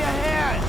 a hand!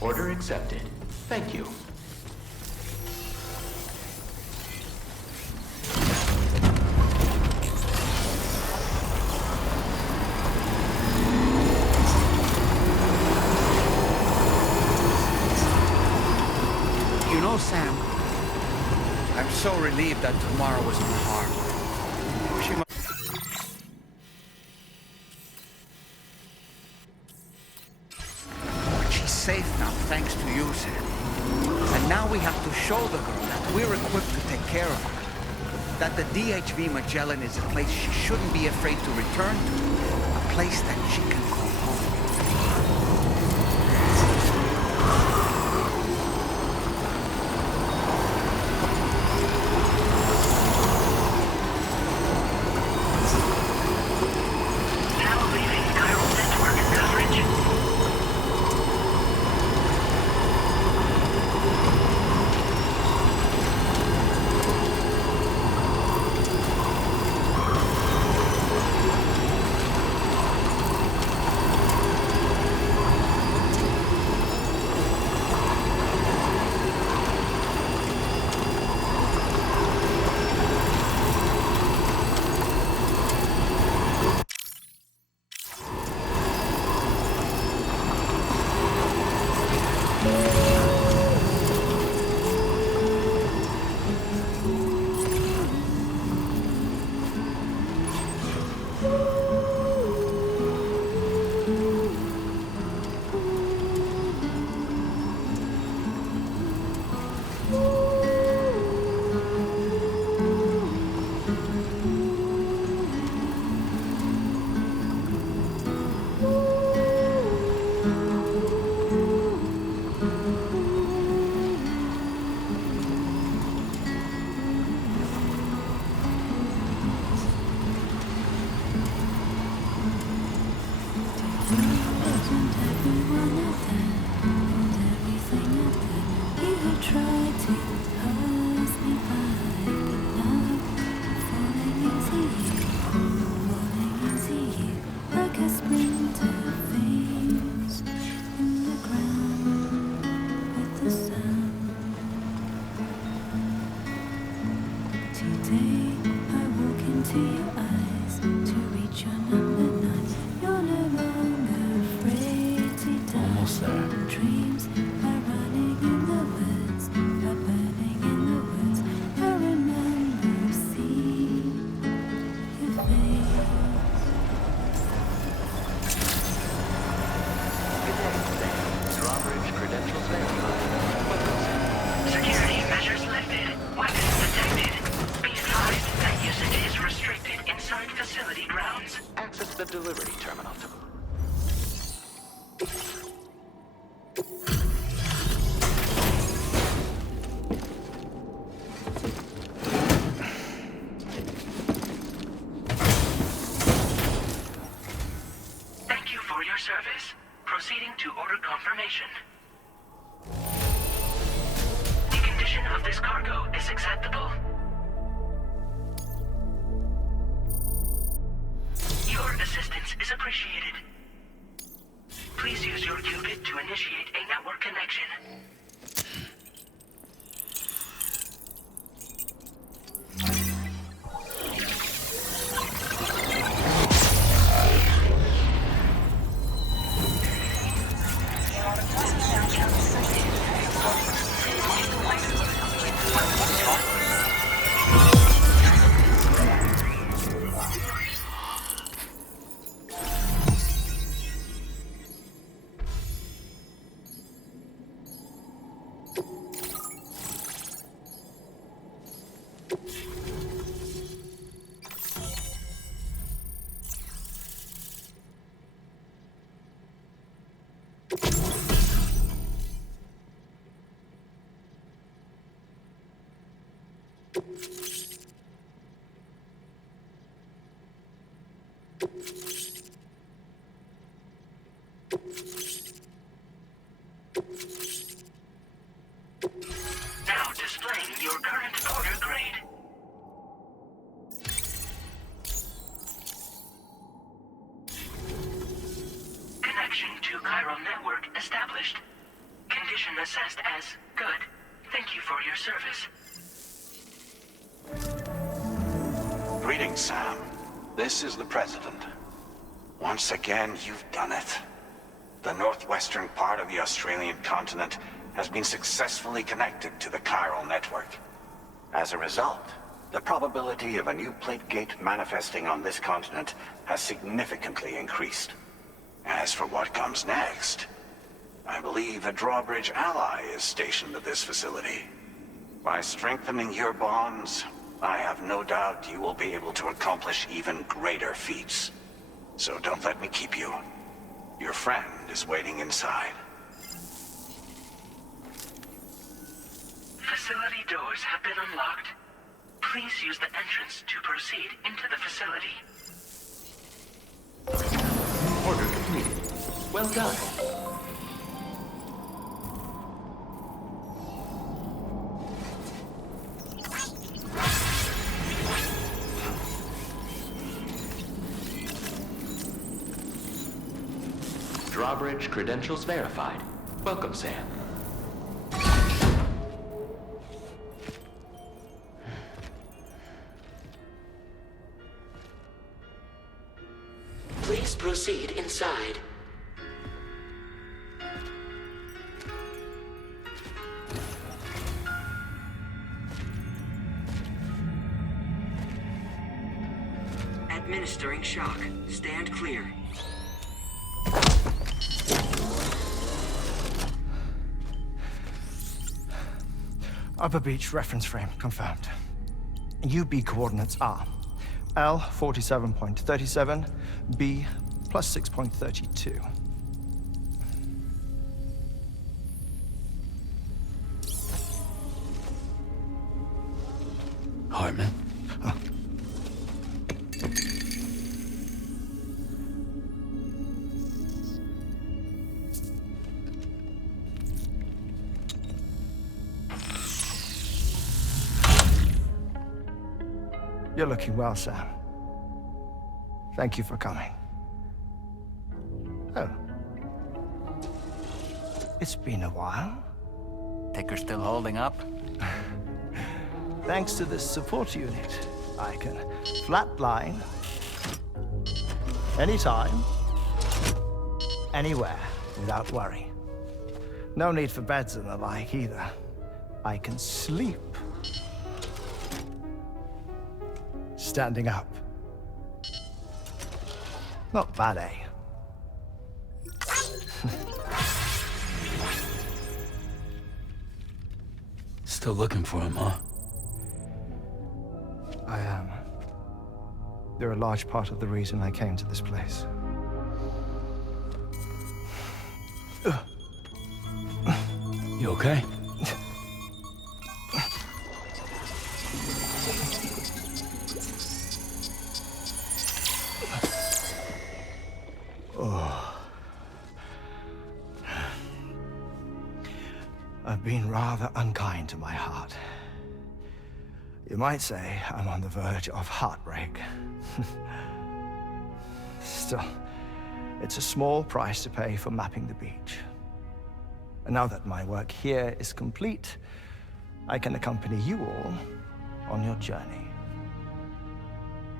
Order accepted. Thank you. You know, Sam, I'm so relieved that tomorrow was unharmed. She must... But she's safe now, thanks to you, Sam. And now we have to show the girl that we're equipped to take care of her. That the DHV Magellan is a place she shouldn't be afraid to return to. A place that she can call home. Almost there. Dreams are running in the woods, but delivery terminal to... Thank you for your service. Proceeding to order confirmation. The condition of this cargo is acceptable. Your assistance is appreciated. Please use your qubit to initiate a network connection. Now displaying your current order grade. Connection to chiral network established. Condition assessed as good. Thank you for your service. Greetings, Sam. This is the President. Once again, you've done it. The northwestern part of the Australian continent has been successfully connected to the chiral network. As a result, the probability of a new plate gate manifesting on this continent has significantly increased. As for what comes next, I believe a drawbridge ally is stationed at this facility. By strengthening your bonds, I have no doubt you will be able to accomplish even greater feats. So don't let me keep you. Your friend is waiting inside. Facility doors have been unlocked. Please use the entrance to proceed into the facility. Order completed. Well done. Drawbridge credentials verified. Welcome, Sam. Please proceed inside. Administering shock. Stand clear. Upper Beach reference frame confirmed. UB coordinates are L 47.37, B plus 6.32. Hartman? You're looking well, Sam. Thank you for coming. Oh. It's been a while. Ticker's still holding up? Thanks to this support unit, I can flatline anytime, anywhere, without worry. No need for beds and the like either. I can sleep standing up. Not bad, eh? Still looking for him, huh? I am. They're a large part of the reason I came to this place. You okay? I've been rather unkind to my heart. You might say I'm on the verge of heartbreak. Still, it's a small price to pay for mapping the beach. And now that my work here is complete, I can accompany you all on your journey.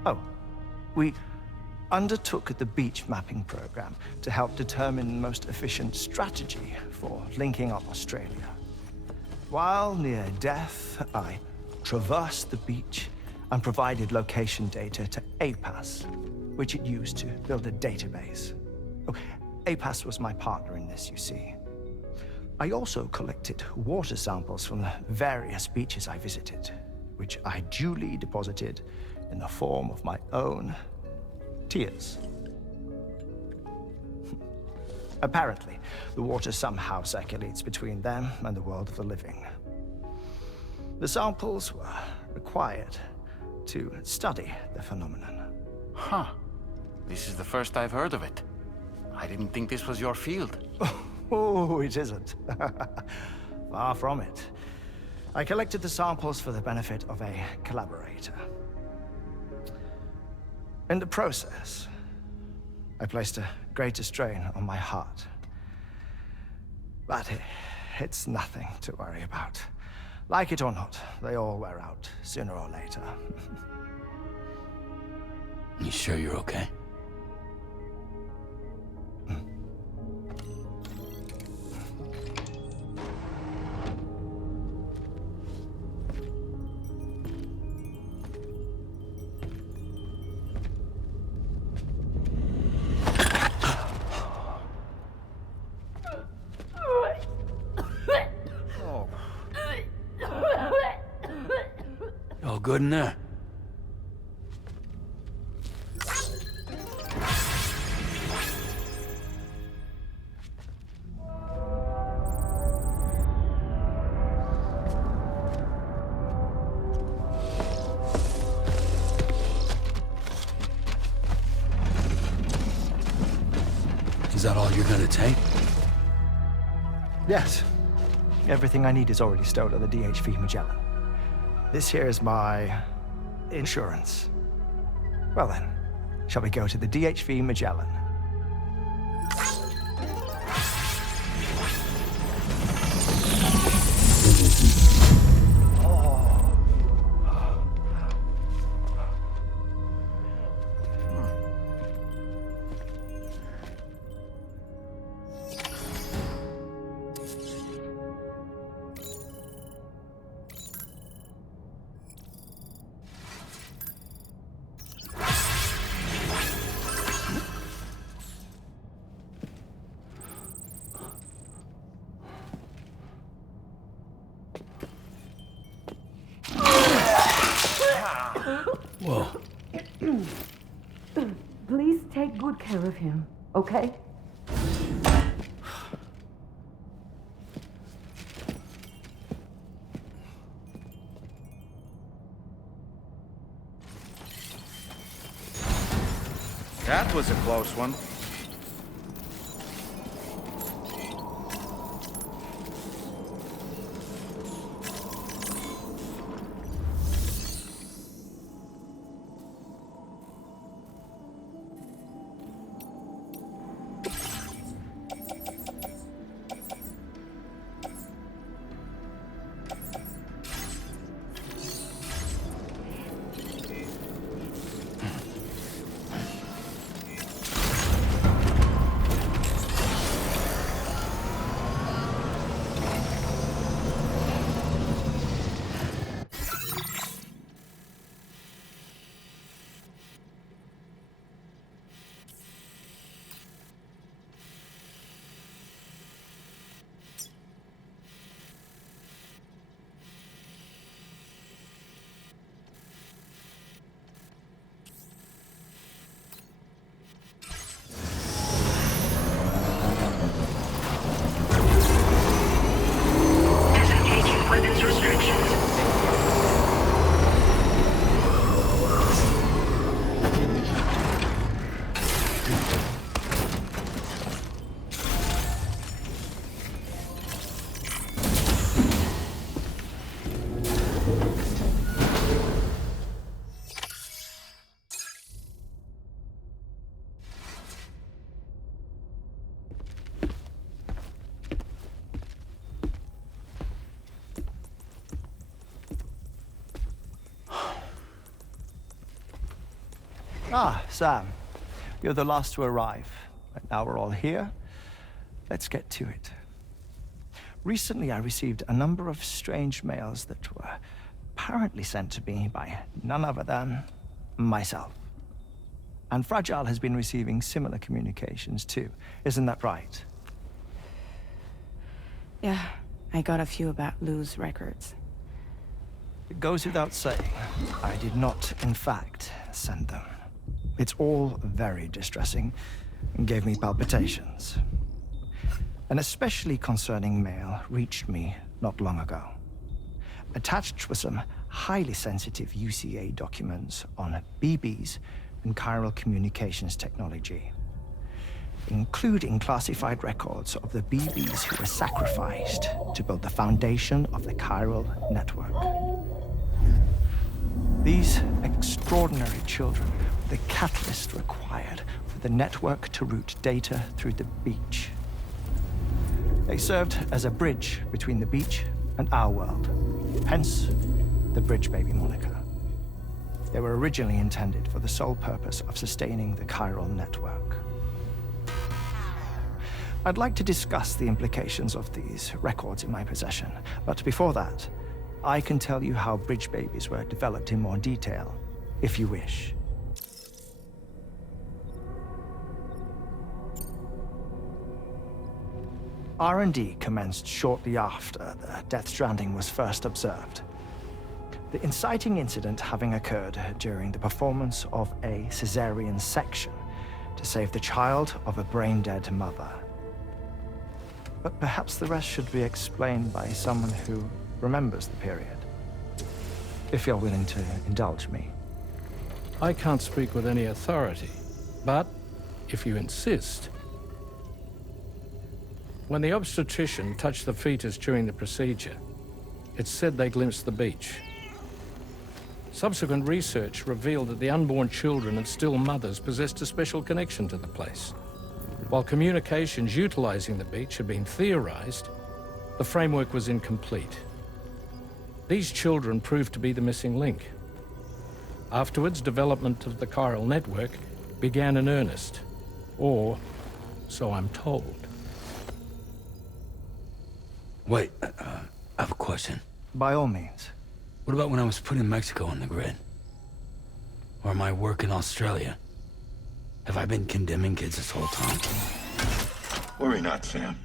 Oh, we undertook the beach mapping program to help determine the most efficient strategy for linking up Australia. While near death, I traversed the beach and provided location data to APAS, which it used to build a database. Oh, APAS was my partner in this, you see. I also collected water samples from the various beaches I visited, which I duly deposited in the form of my own tears. Apparently, the water somehow circulates between them and the world of the living. The samples were required to study the phenomenon. Huh. This is the first I've heard of it. I didn't think this was your field. Oh, it isn't. Far from it. I collected the samples for the benefit of a collaborator. In the process, I placed a greater strain on my heart. But it's nothing to worry about. Like it or not, they all wear out, sooner or later. You sure you're okay? All good in there? Is that all you're gonna take? Yes. Everything I need is already stowed on the DHV Magellan. This here is my insurance. Well then, shall we go to the DHV Magellan? Whoa. Please take good care of him, okay? That was a close one. Ah, Sam. You're the last to arrive. But now we're all here. Let's get to it. Recently, I received a number of strange mails that were apparently sent to me by none other than myself. And Fragile has been receiving similar communications too. Isn't that right? Yeah, I got a few about Lou's records. It goes without saying, I did not, in fact, send them. It's all very distressing and gave me palpitations. An especially concerning mail reached me not long ago. Attached were some highly sensitive UCA documents on BBs and chiral communications technology, including classified records of the BBs who were sacrificed to build the foundation of the chiral network. These extraordinary children were the catalyst required for the network to route data through the beach. They served as a bridge between the beach and our world, hence the Bridge Baby moniker. They were originally intended for the sole purpose of sustaining the chiral network. I'd like to discuss the implications of these records in my possession, but before that, I can tell you how Bridge Babies were developed in more detail, if you wish. R&D commenced shortly after the Death Stranding was first observed. The inciting incident having occurred during the performance of a cesarean section to save the child of a brain-dead mother. But perhaps the rest should be explained by someone who remembers the period. If you're willing to indulge me. I can't speak with any authority, but if you insist. When the obstetrician touched the fetus during the procedure, it's said they glimpsed the beach. Subsequent research revealed that the unborn children and still mothers possessed a special connection to the place. While communications utilizing the beach had been theorized, the framework was incomplete. These children proved to be the missing link. Afterwards, development of the chiral network began in earnest, or so I'm told. Wait, I have a question. By all means. What about when I was putting Mexico on the grid? Or my work in Australia? Have I been condemning kids this whole time? Worry not, Sam.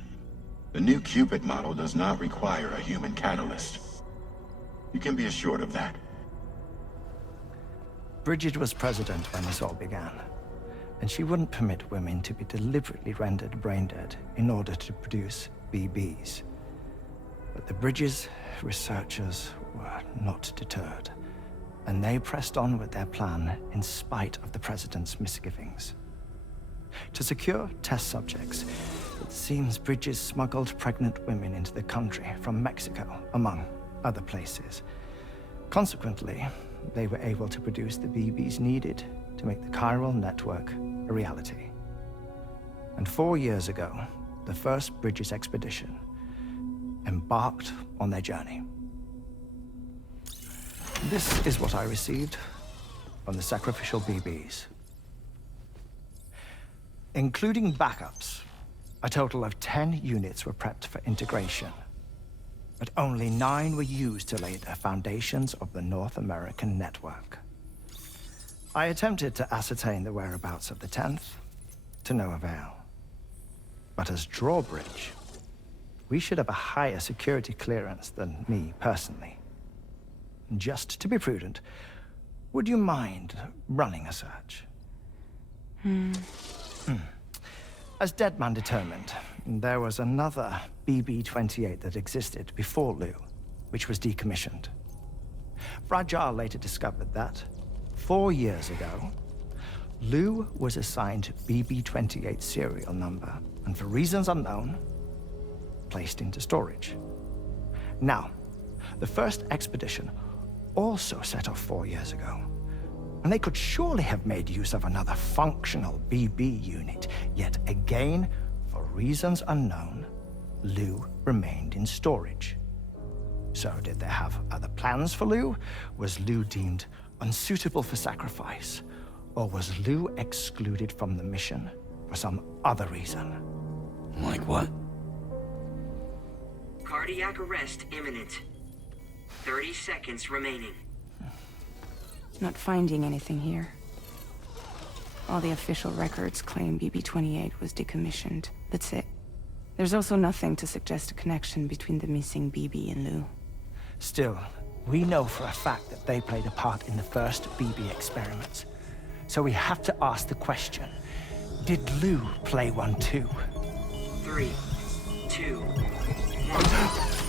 The new Cupid model does not require a human catalyst. You can be assured of that. Bridget was president when this all began, and she wouldn't permit women to be deliberately rendered brain-dead in order to produce BBs. But the Bridges researchers were not deterred, and they pressed on with their plan in spite of the president's misgivings. To secure test subjects, it seems Bridges smuggled pregnant women into the country from Mexico, among other places. Consequently, they were able to produce the BBs needed to make the chiral network a reality. And 4 years ago, the first Bridges expedition embarked on their journey. This is what I received from the sacrificial BBs. Including backups, a total of 10 units were prepped for integration, but only 9 were used to lay the foundations of the North American network. I attempted to ascertain the whereabouts of the 10th, to no avail. But as drawbridge, we should have a higher security clearance than me personally. Just to be prudent, would you mind running a search? As Deadman determined, there was another BB-28 that existed before Lou, which was decommissioned. Fragile later discovered that, 4 years ago, Lou was assigned BB-28 serial number, and for reasons unknown, placed into storage. Now, the first expedition also set off 4 years ago, and they could surely have made use of another functional BB unit, yet again, for reasons unknown, Lou remained in storage. So did they have other plans for Lou? Was Lou deemed unsuitable for sacrifice? Or was Lou excluded from the mission for some other reason? Like what? Cardiac arrest imminent. 30 seconds remaining. Not finding anything here. All the official records claim BB-28 was decommissioned. That's it. There's also nothing to suggest a connection between the missing BB and Lou. Still, we know for a fact that they played a part in the first BB experiments. So we have to ask the question, did Lou play one too? 3, 2, 1.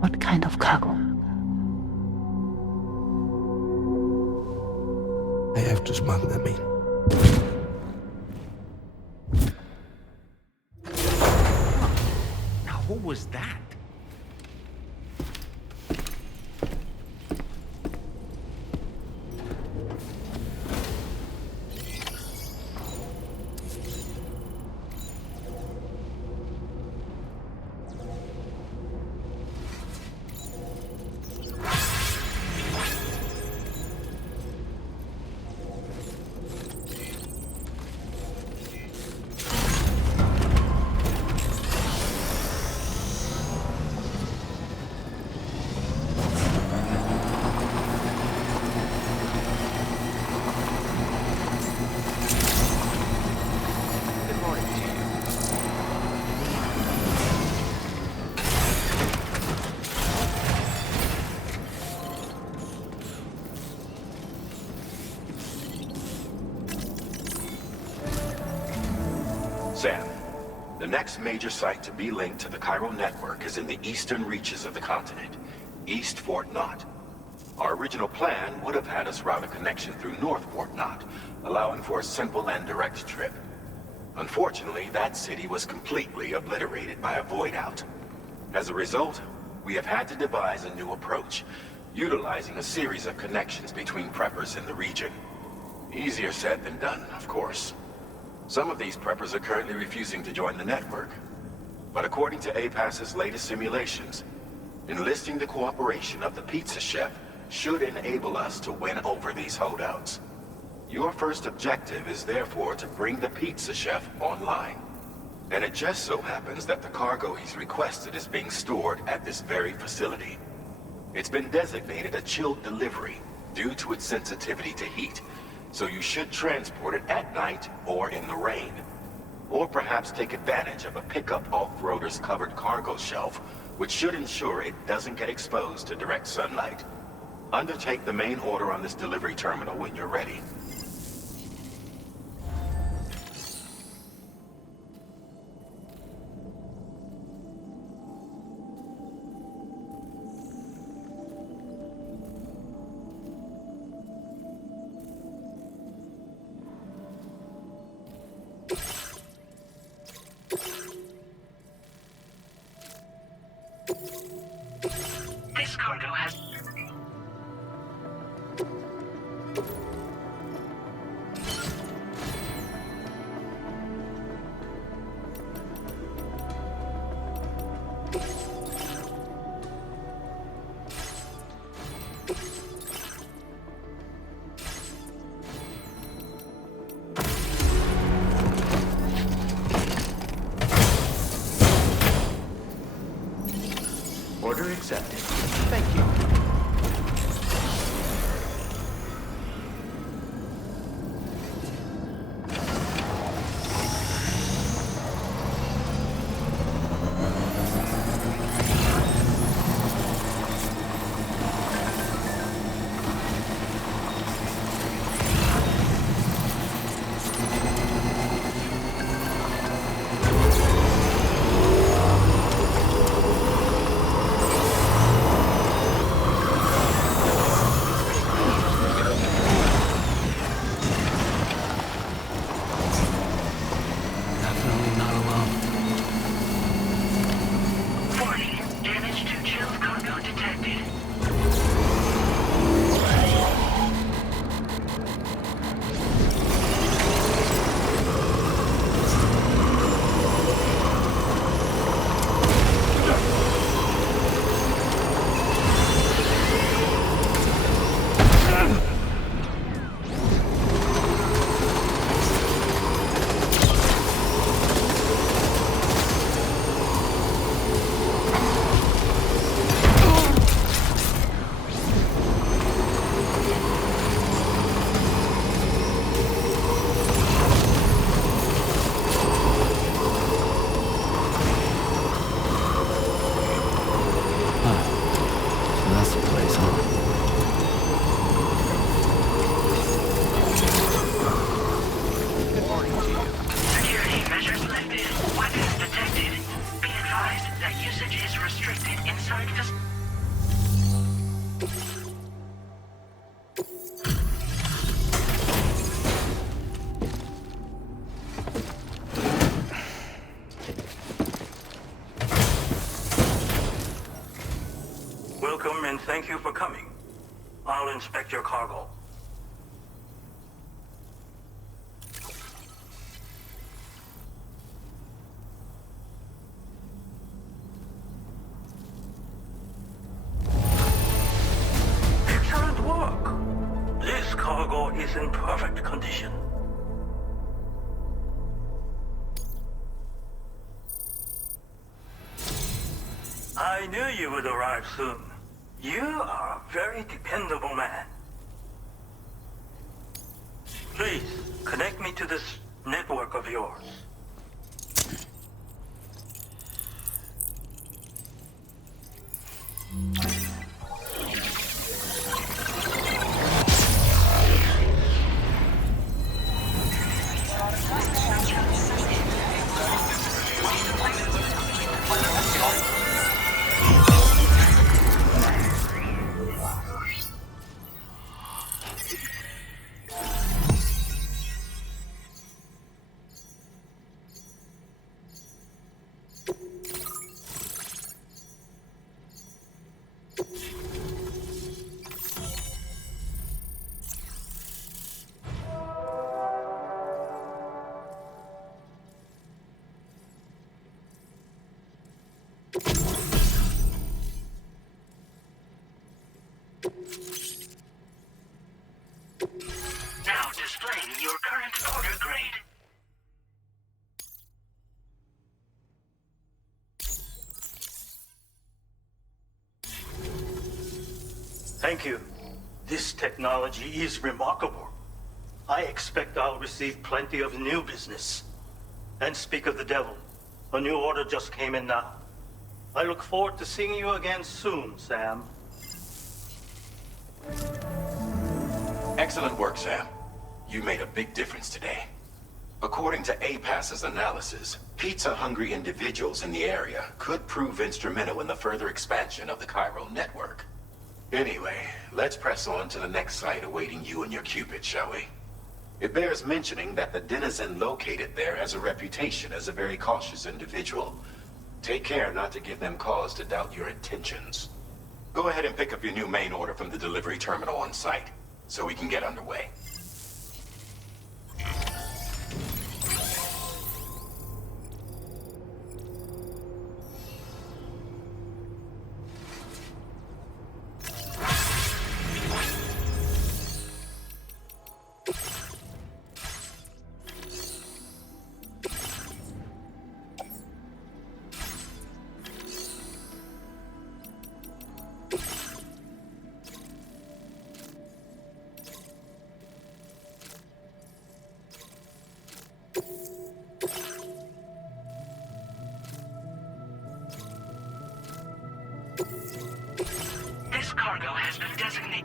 What kind of cargo? I have to smuggle them in. Now, who was that? Sam, the next major site to be linked to the Chiral network is in the eastern reaches of the continent, East Fort Knott. Our original plan would have had us route a connection through North Fort Knott, allowing for a simple and direct trip. Unfortunately, that city was completely obliterated by a void out. As a result, we have had to devise a new approach, utilizing a series of connections between preppers in the region. Easier said than done, of course. Some of these preppers are currently refusing to join the network. But according to APAS's latest simulations, enlisting the cooperation of the pizza chef should enable us to win over these holdouts. Your first objective is therefore to bring the pizza chef online. And it just so happens that the cargo he's requested is being stored at this very facility. It's been designated a chilled delivery due to its sensitivity to heat, so you should transport it at night or in the rain. Or perhaps take advantage of a pickup off-roader's covered cargo shelf, which should ensure it doesn't get exposed to direct sunlight. Undertake the main order on this delivery terminal when you're ready. This cargo has... Order accepted. Thank you. Definitely not alone. Warning. Damage to chilled cargo detected. So that's the place, huh? Security measures lifted. Weapons detected. Be advised that usage is restricted inside the... Welcome and thank you for coming. I'll inspect your cargo. Excellent work. This cargo is in perfect condition. I knew you would arrive soon. You are a very dependable man. Please, connect me to this network of yours. Now displaying your current order grade. Thank you. This technology is remarkable. I expect I'll receive plenty of new business. And speak of the devil, a new order just came in now. I look forward to seeing you again soon, Sam. Excellent work, Sam. You made a big difference today. According to APAS's analysis, pizza-hungry individuals in the area could prove instrumental in the further expansion of the Cairo network. Anyway, let's press on to the next site awaiting you and your Cupid, shall we? It bears mentioning that the denizen located there has a reputation as a very cautious individual. Take care not to give them cause to doubt your intentions. Go ahead and pick up your new main order from the delivery terminal on site, so we can get underway. This cargo has been designated.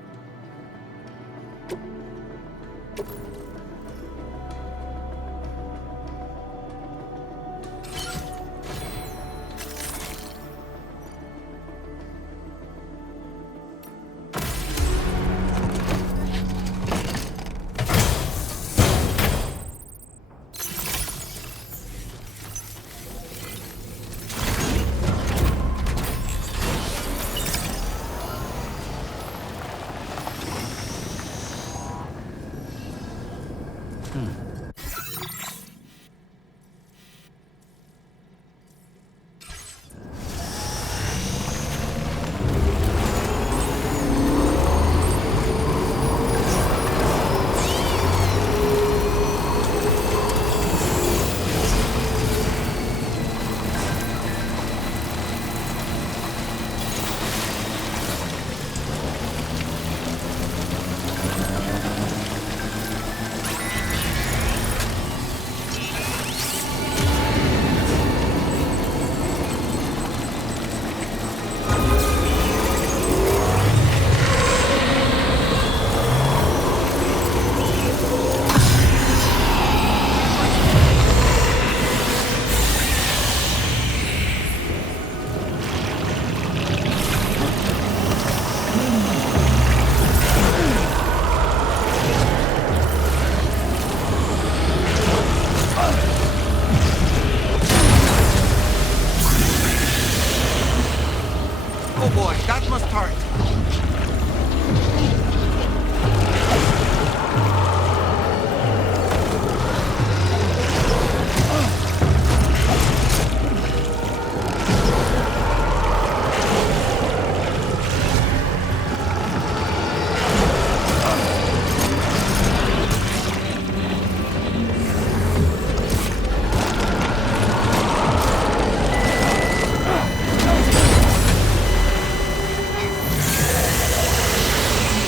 Oh boy, that must hurt.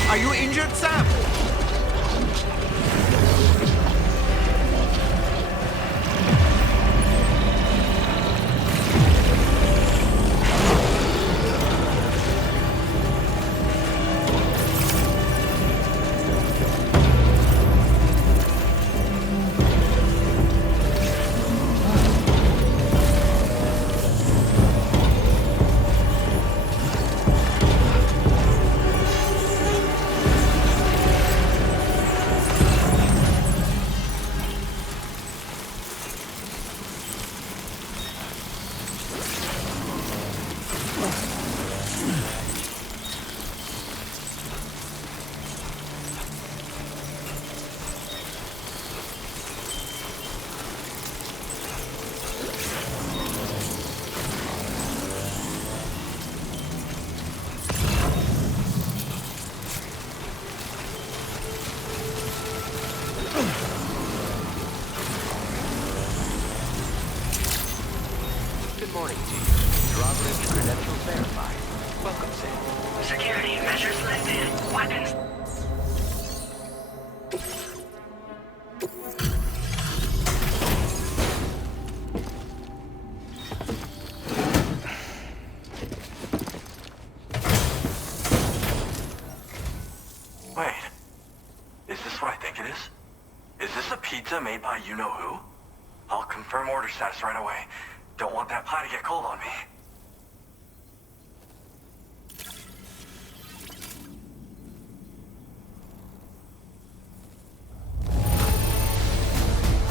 Are you injured, Sam? Good morning to you. Drawbridge credentials verified. Welcome, Sam. Security measures lifted. Weapons. pizza made by you-know-who? I'll confirm order status right away. Don't want that pie to get cold on me.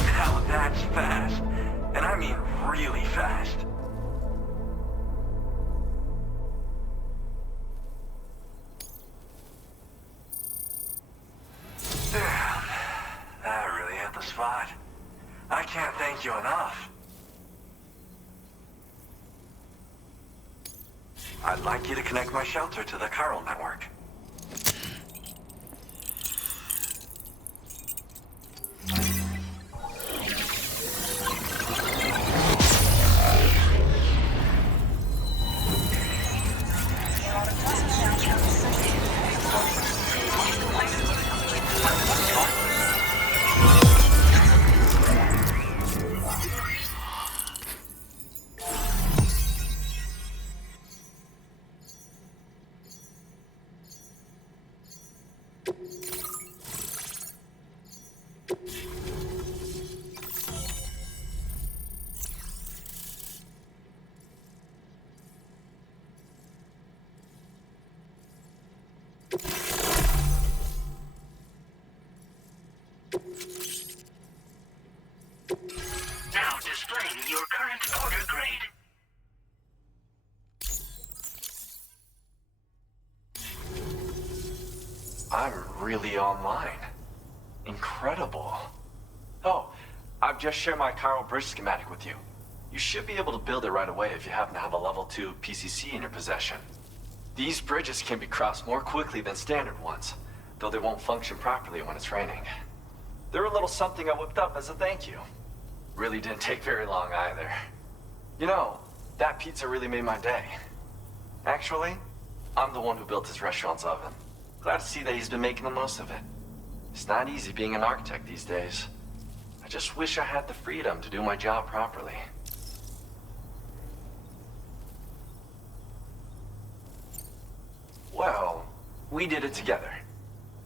Now that's fast. And I mean really fast. Damn. That really hit the spot. I can't thank you enough. I'd like you to connect my shelter to the chiral network. Now displaying your current order grade. I'm really online. Incredible. Oh, I've just shared my chiral bridge schematic with you. You should be able to build it right away if you happen to have a level 2 PCC in your possession. These bridges can be crossed more quickly than standard ones, though they won't function properly when it's raining. They're a little something I whipped up as a thank you. Really didn't take very long either. You know, that pizza really made my day. Actually, I'm the one who built his restaurant's oven. Glad to see that he's been making the most of it. It's not easy being an architect these days. I just wish I had the freedom to do my job properly. Well, we did it together.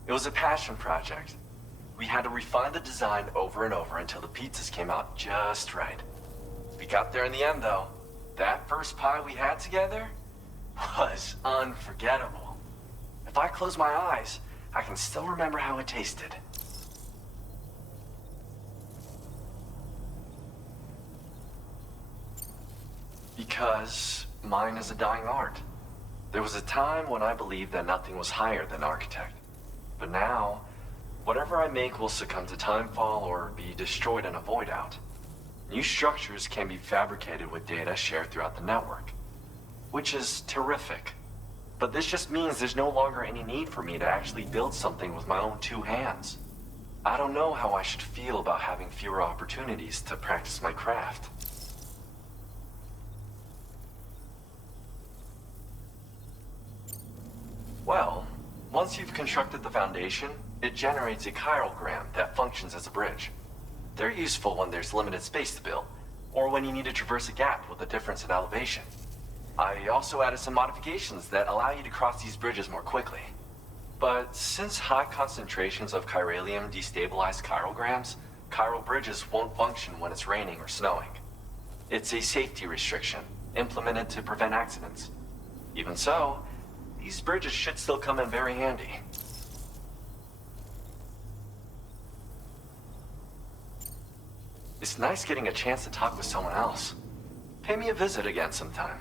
It was a passion project. We had to refine the design over and over until the pizzas came out just right. We got there in the end, though. That first pie we had together was unforgettable. If I close my eyes, I can still remember how it tasted. Because mine is a dying art. There was a time when I believed that nothing was higher than architect. But now, whatever I make will succumb to timefall or be destroyed in a void out. New structures can be fabricated with data shared throughout the network, which is terrific. But this just means there's no longer any need for me to actually build something with my own two hands. I don't know how I should feel about having fewer opportunities to practice my craft. Well, once you've constructed the foundation, it generates a chirogram that functions as a bridge. They're useful when there's limited space to build, or when you need to traverse a gap with a difference in elevation. I also added some modifications that allow you to cross these bridges more quickly. But since high concentrations of chiralium destabilize chirograms, chiral bridges won't function when it's raining or snowing. It's a safety restriction, implemented to prevent accidents. Even so, these bridges should still come in very handy. It's nice getting a chance to talk with someone else. Pay me a visit again sometime.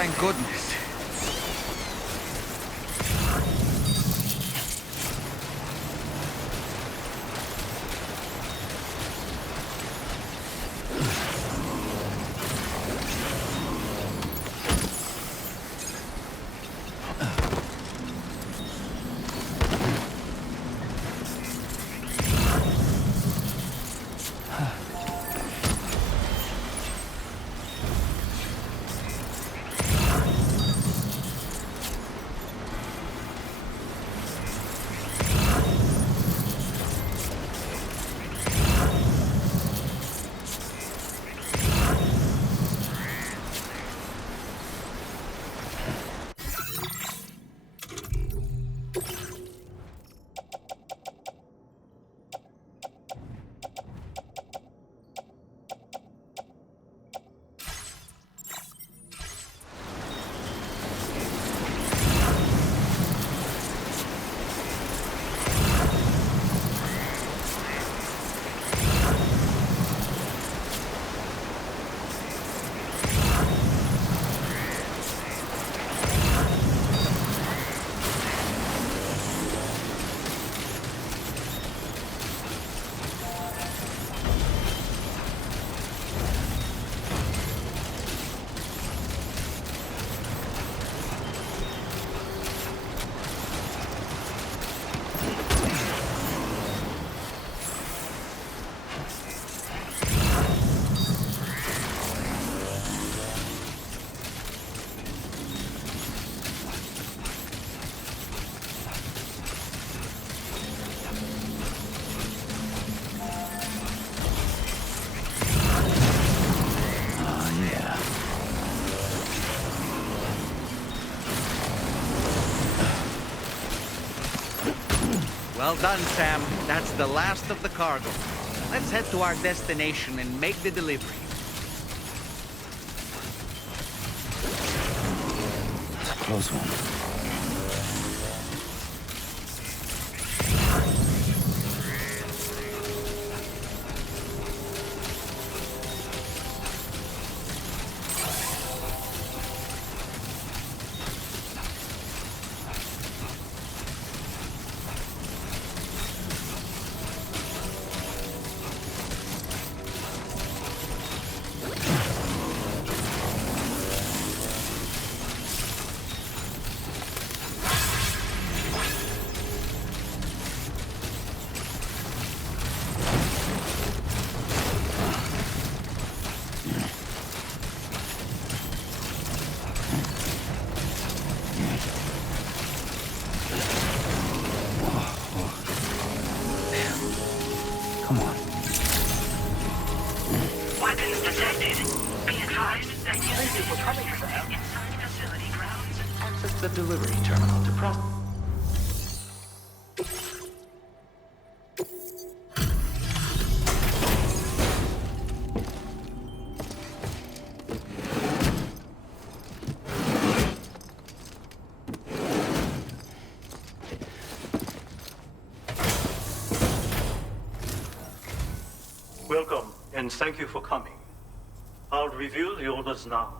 thank goodness. Well done, Sam. That's the last of the cargo. Let's head to our destination and make the delivery. That's a close one. The delivery terminal to process. Welcome, and thank you for coming. I'll reveal the orders now.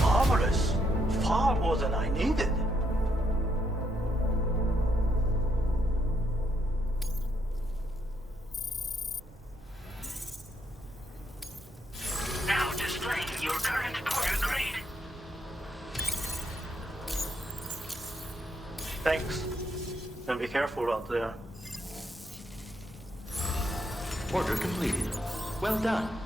Marvelous. Far more than I needed. Now displaying your current porter grade. Thanks. And be careful out there. Order completed. Well done.